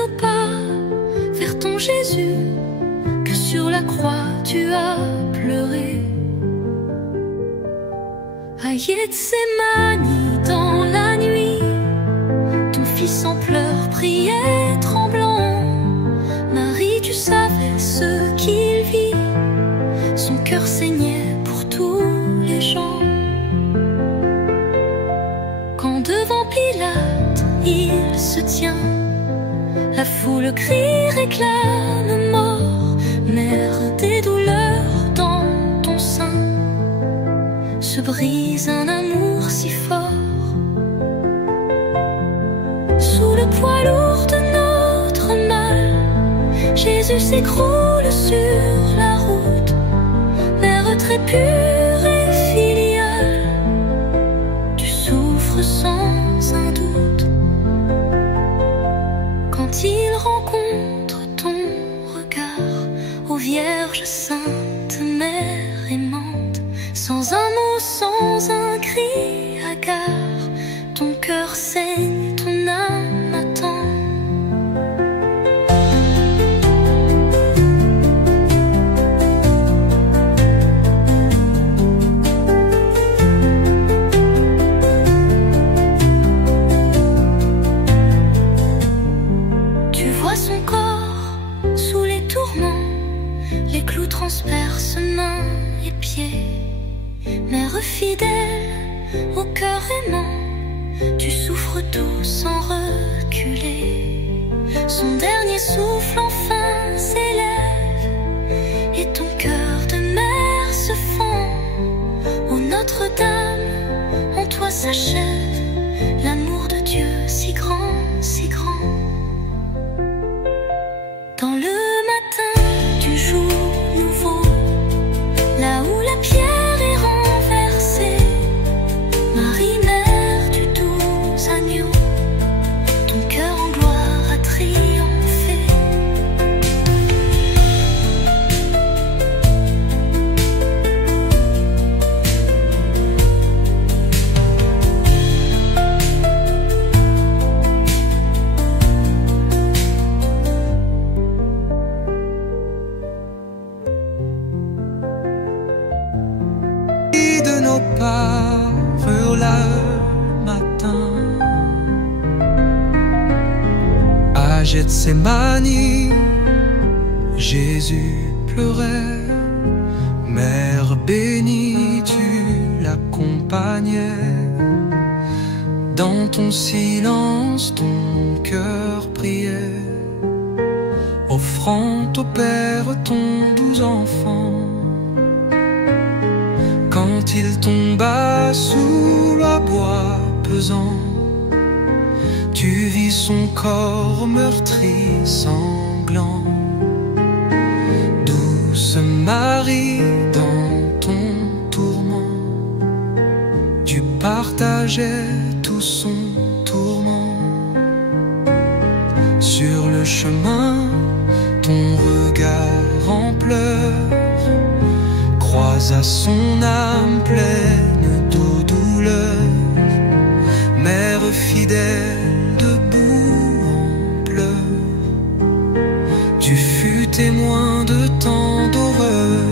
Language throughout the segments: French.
nos pas vers ton Jésus, que sur la croix tu as pleuré. À Gethsémani, dans la nuit, ton fils en pleurs priait tremblant. Marie, tu savais ce qu'il vit, son cœur saignait pour tous les gens. Quand devant Pilate il se tient, la foule crie, réclame mort. Mère des douleurs, dans ton sein se brise un amour si fort. Sous le poids lourd de notre mal, Jésus s'écroule sur la route. Mère très pure et filiale, tu souffres sans un doute. Quand il rencontre ton regard, ô Vierge sainte, mère aimante, sans un mot, sans un cri hagard, ton cœur saigne, ton âme attend. Tu vois son corps sous les tourments, les clous transpercent mains et pieds. Mère fidèle au cœur aimant, tu souffres tout sans reculer. Son dernier souffle enfin s'élève et ton cœur de mère se fend. Ô Notre-Dame, en toi s'achève l'amour de Dieu si grand, si grand. Dans le matin du jour nouveau, là où la pierre est renversée, Marie, mère du doux agneau, ton cœur en gloire a triomphé. De nos pas vers le matin, à Gethsémani, Jésus pleurait. Mère bénie, tu l'accompagnais. Dans ton silence, ton cœur priait, offrant au Père ton doux enfant. Quand il tomba sous le bois pesant, tu vis son corps meurtri, sanglant. Douce Marie, dans ton tourment, tu partageais tout son tourment. Sur le chemin, ton regard en pleurs croisa son âme pleine de douleur. Mère fidèle, debout en pleurs, tu fus témoin de tant d'horreur.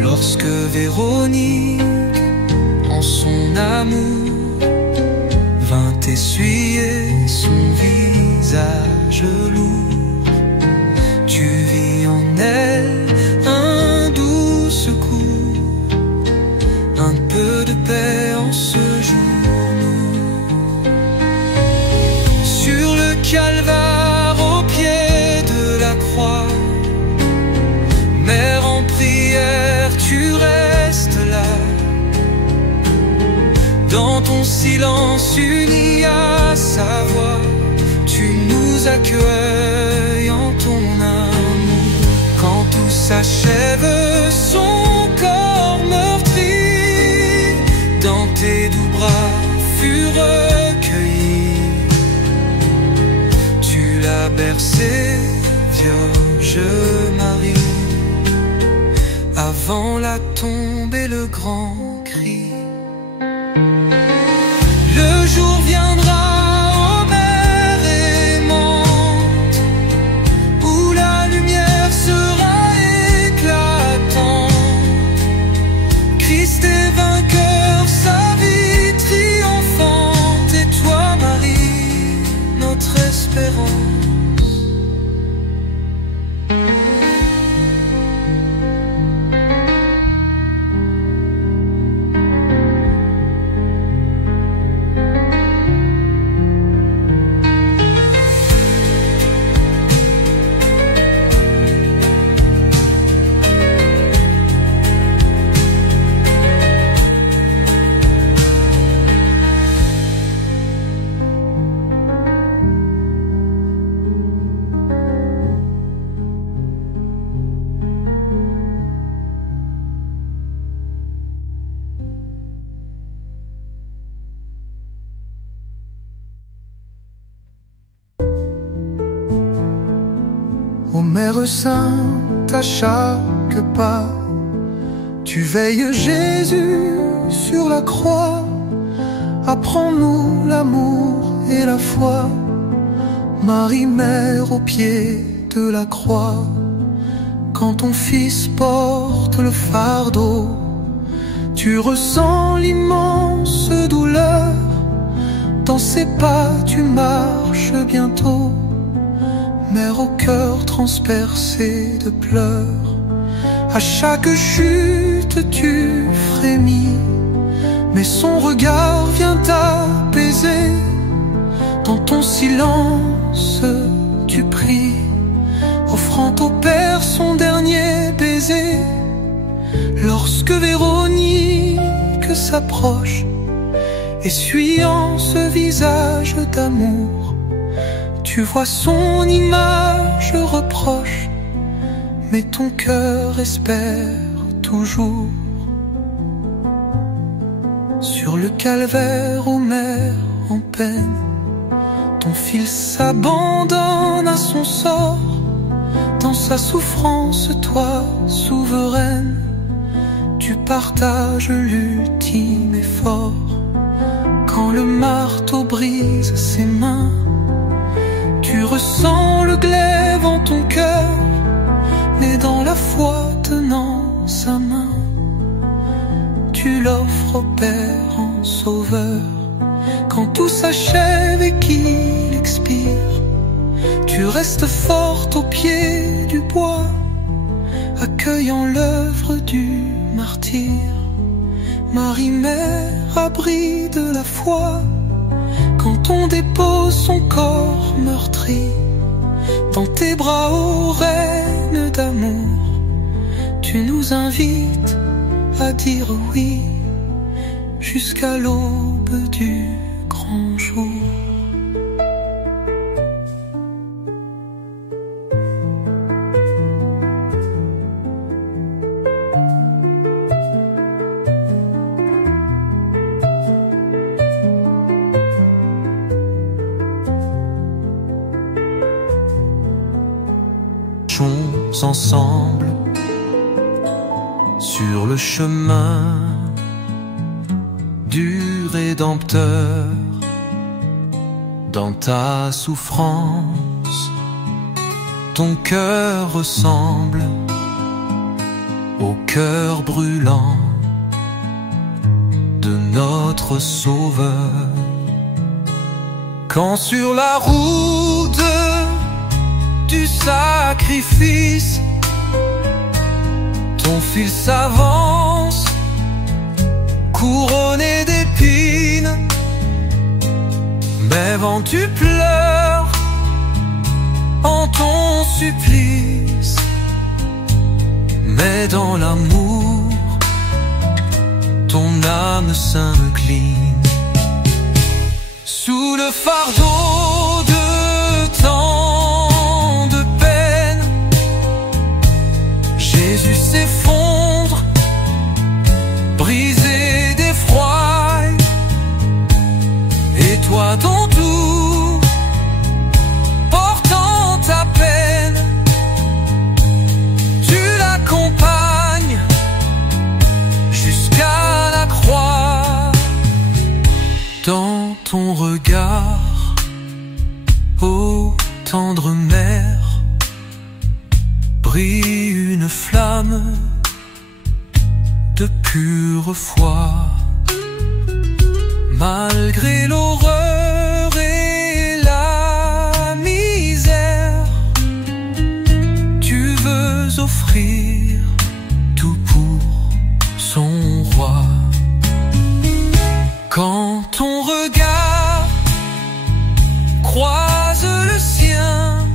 Lorsque Véronique, en son amour, vint essuyer son visage lourd, tu vis en elle un doux secours, un peu de paix en ce jour lourd. Sur le calvaire, au pied de la croix, mère en prière, tu restes là. Dans ton silence uni à sa voix, tu nous accueilles en ton amour. Quand tout s'achève, son corps meurtri dans tes doux bras fut recueilli. Tu l'as bercé, Vierge Marie, avant la tombe et le grand cri. Le jour viendra, ô mère Ô Mère Sainte, à chaque pas, tu veilles Jésus sur la croix. Apprends-nous l'amour et la foi. Marie, Mère au pied de la croix. Quand ton fils porte le fardeau, tu ressens l'immense douleur. Dans ses pas tu marches bientôt, Mère au cœur transpercé de pleurs. À chaque chute tu frémis, mais son regard vient t'apaiser. Dans ton silence tu pries, offrant au Père son dernier baiser. Lorsque Véronique s'approche, essuyant ce visage d'amour, tu vois son image reproche, mais ton cœur espère toujours. Sur le calvaire, ô Mère en peine, ton fils s'abandonne à son sort. Dans sa souffrance, toi, souveraine, tu partages l'ultime effort. Quand le marteau brise ses mains, tu ressens le glaive en ton cœur, mais dans la foi tenant sa main, tu l'offres au Père en sauveur. Quand tout s'achève et qu'il expire, tu restes forte au pied du bois, accueillant l'œuvre du martyr. Marie, Mère, abri de la foi, quand on dépose son corps meurtri dans tes bras, ô Reine d'amour, tu nous invites à dire oui jusqu'à l'aube du grand jour. Ensemble sur le chemin du Rédempteur. Dans ta souffrance, ton cœur ressemble au cœur brûlant de notre Sauveur. Quand sur la route du sacrifice, ton fils s'avance, couronné d'épines, mais vent tu pleures en ton supplice. Mais dans l'amour, ton âme s'incline. Sous le fardeau de tant de peine, Jésus s'effondre, brisé d'effroi. Et toi ton tout, portant ta peine, tu l'accompagnes jusqu'à la croix. Dans ton regard, ô tendre mère, brille une flamme de pure foi. Malgré l'horreur et la misère, tu veux offrir tout pour son roi. Quand ton regard croise le sien,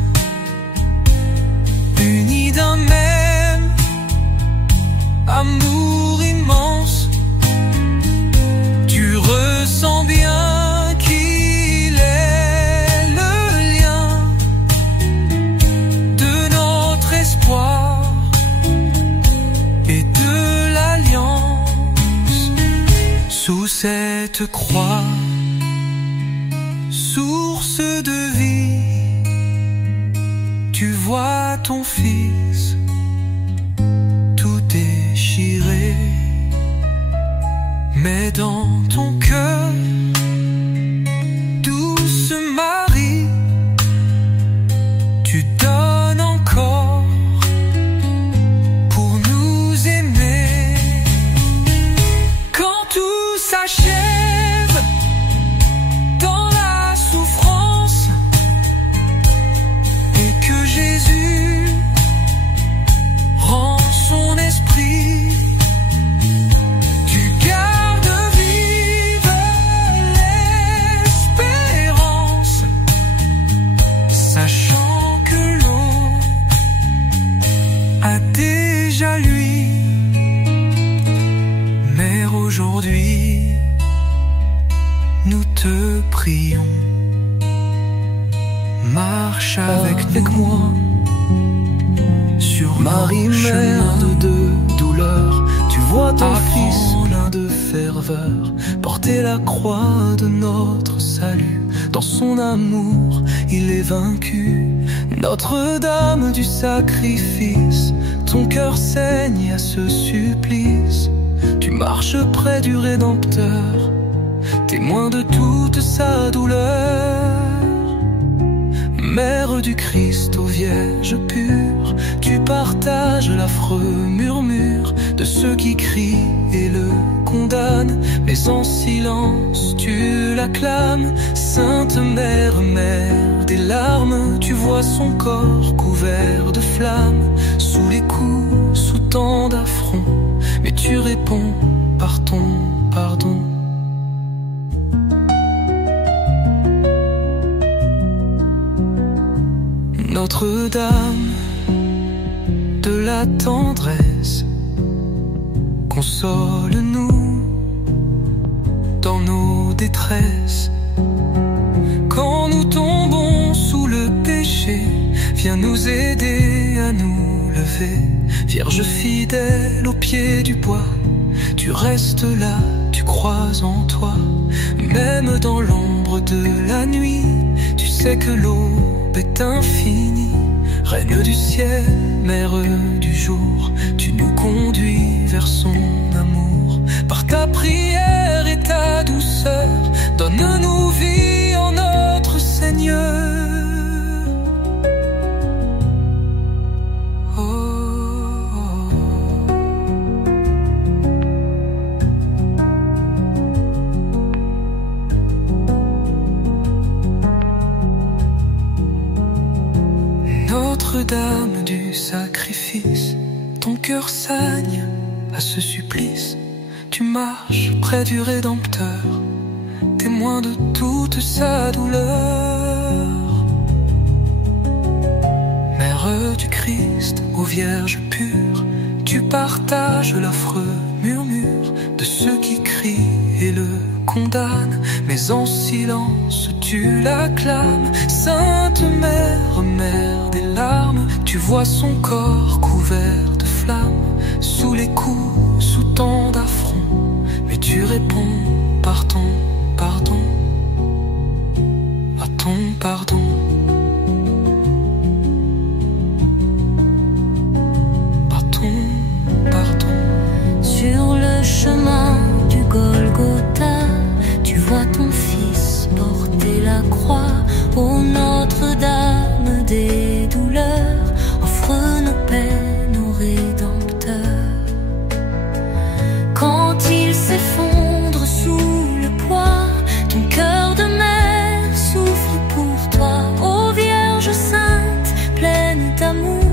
unis d'un même amour immense, tu ressens bien qu'il est le lien de notre espoir et de l'alliance. Sous cette croix, source de vie, tu vois ton fils tout déchiré, mais dans ton cœur, douce Marie, tu donnes encore pour nous aimer. Quand tout s'achève dans la souffrance et que Jésus rend son esprit, tu gardes vive l'espérance, sachant que l'eau a déjà lui. Mère, aujourd'hui, nous te prions, marche avec moi sur Marie, mère de deux douleurs, tu vois ton fils plein de ferveur porter la croix de notre salut. Dans son amour, il est vaincu. Notre-Dame du sacrifice, ton cœur saigne à ce supplice. Tu marches près du Rédempteur, témoin de toute sa douleur. Mère du Christ, ô Vierge pure, tu partages l'affreux murmure de ceux qui crient et le condamnent, mais en silence tu l'acclames. Sainte Mère, mère des larmes, tu vois son corps couvert de flammes, sous les coups, sous tant d'affronts, mais tu réponds par ton pardon. Notre-Dame de la tendresse, console-nous dans nos détresses. Quand nous tombons sous le péché, viens nous aider à nous lever. Vierge fidèle au pied du bois, tu restes là, tu crois en toi. Même dans l'ombre de la nuit, tu sais que l'aube est infinie. Reine du ciel, mère du jour, tu nous conduis vers son amour. Par ta prière et ta douceur, donne-nous vie en notre Seigneur. Notre-Dame du sacrifice, ton cœur saigne à ce supplice. Tu marches près du Rédempteur, témoin de toute sa douleur. Mère du Christ, ô Vierge pure, tu partages l'affreux murmure de ceux qui crient et le condamnent, mais en silence tu l'acclames. Sainte Mère, mère des larmes, tu vois son corps couvert de flammes, sous les coups, sous tant d'affronts, mais tu réponds par ton pardon, à ton pardon. Par ton pardon. Sur le chemin du Golgotha, tu vois ton fils porter la croix. Ô Notre-Dame des douleurs, offre nos peines au Rédempteur. Quand il s'effondre sous le poids, ton cœur de mère souffre pour toi. Ô Vierge sainte, pleine d'amour,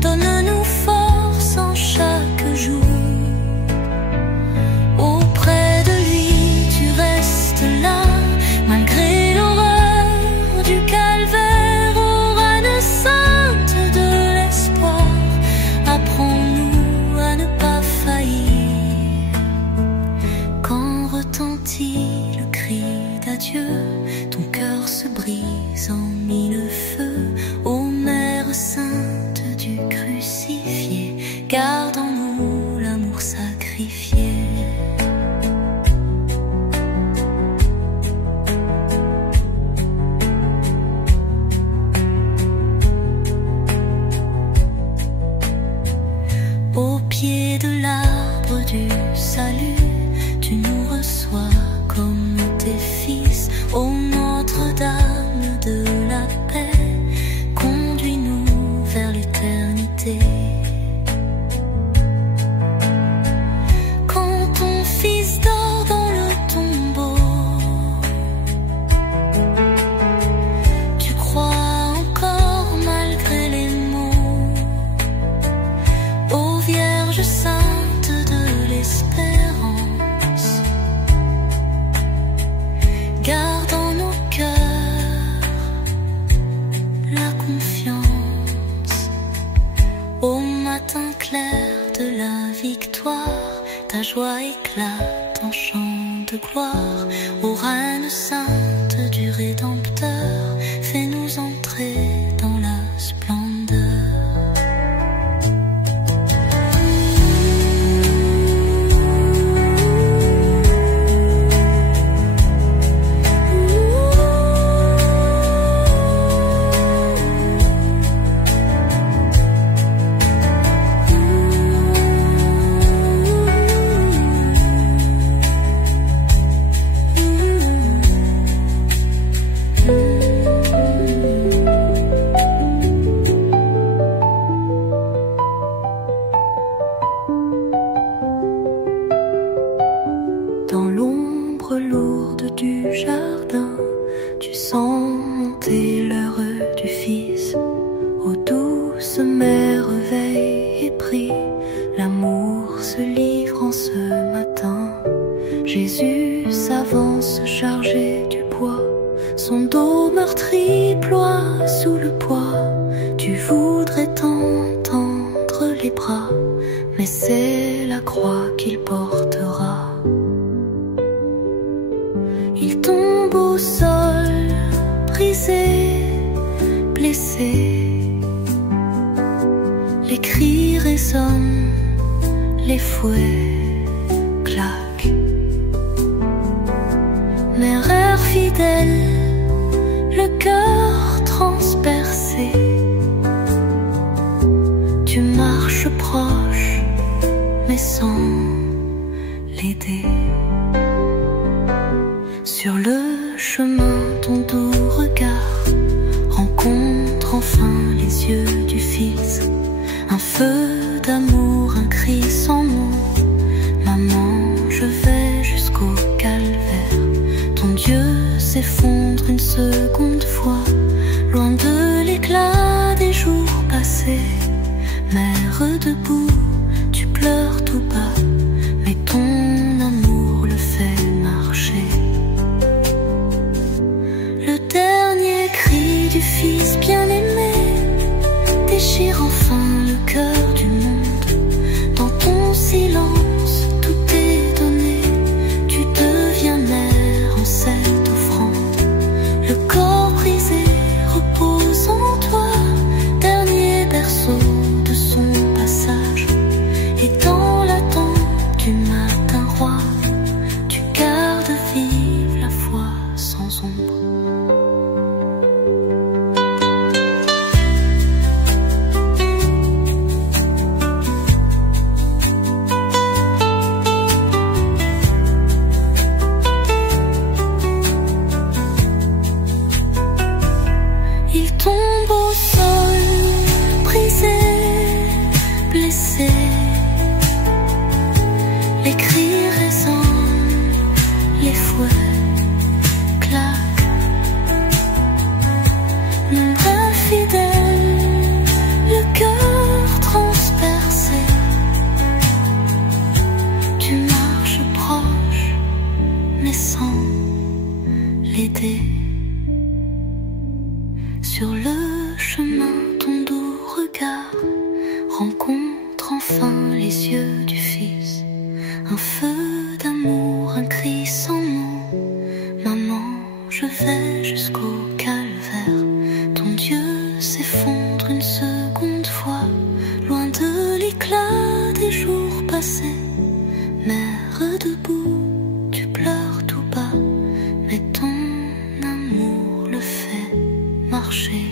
donne-nous force en chaque jour. Auprès de lui, tu restes là, malgré l'horreur du calvaire. Ô Reine sainte de l'espoir, apprends-nous à ne pas faillir. Quand retentit le cri d'adieu, ton cœur se brise en mille feux. Ô Mère sainte du crucifié, garde en nous l'amour sacrifié. la confiance. Au matin clair de la victoire, ta joie éclate en chant de gloire. Ô reine sainte du Rédempteur, fais-nous entrer dans la splendeur. Dans l'ombre lourde du jardin, tu sens monter l'heure du Fils. Ô douce mère, veille et prie, l'amour se livre en ce matin. Jésus s'avance chargé du poids, son dos meurtri ploie sous le poids. Tu voudrais t'entendre les bras, mais c'est la croix qu'il portera. Il tombe au sol, brisé, blessé. Les cris résonnent, les fouets claquent. Mère fidèle, le cœur transpercé, tu marches proche, mais sans l'aider. Sur le chemin, ton doux regard rencontre enfin les yeux du Fils. Un feu d'amour, un cri sans mots. Maman, je vais jusqu'au calvaire. Ton Dieu s'effondre une seconde fois, loin de l'éclat des jours passés. Mère debout, tu pleures tout bas, mais ton amour le fait marcher. Le dernier cri du Fils bien-aimé déchire enfin le cœur du monde. Dans ton silence, tout est donné. Tu deviens mère en cette offrande. Le corps brisé repose en toi, dernier berceau de son passage. Et dans l'attente du matin roi, tu gardes vive la foi sans ombre. Il tombe au sol, brisé, blessé. Les cris résonnent, les fouets claquent. Nombre infidèle, le cœur transpercé. Tu marches proche, mais sans l'aider. Sur le chemin, ton doux regard rencontre enfin les yeux du Fils. Un feu d'amour, un cri sans mots. Maman, je vais jusqu'au calvaire. Ton Dieu s'effondre une seconde fois, loin de l'éclat des jours passés. Mère debout, tu pleures tout bas, mais ton amour le fait marcher.